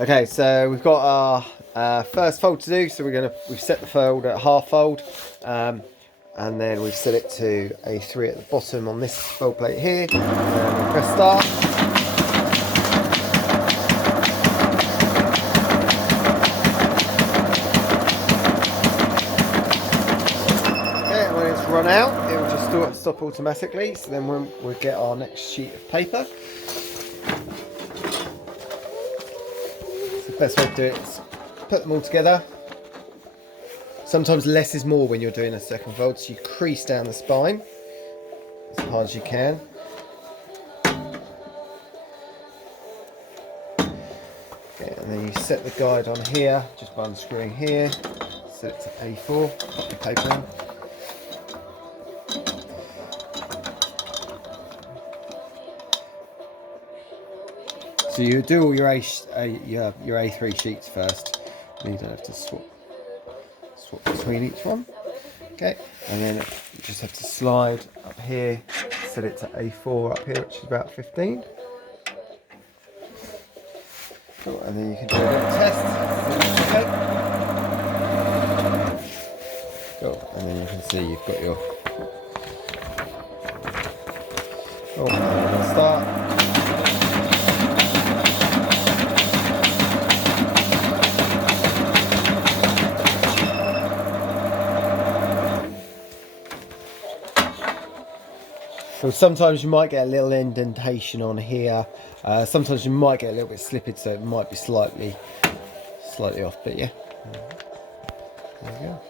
Okay, so we've got our first fold to do. So we've set the fold at half fold, and then we've set it to A3 at the bottom on this fold plate here. And we'll press start. Okay, when it's run out, it will just stop automatically. So then we'll get our next sheet of paper. The best way to do it is put them all together. Sometimes less is more when you're doing a second fold, so you crease down the spine as hard as you can. Okay, and then you set the guide on here just by unscrewing here. Set it to A4, pop the paper in. So you do all your A3 sheets first, then you don't have to swap between each one. Okay, and then you just have to slide up here, set it to A4 up here, which is about 15. Cool, and then you can do a little test. Okay. Cool, and then you can see you've got your. Cool, and then we'll start. So sometimes you might get a little indentation on here. Sometimes you might get a little bit slippage, so it might be slightly off. But yeah, there we go.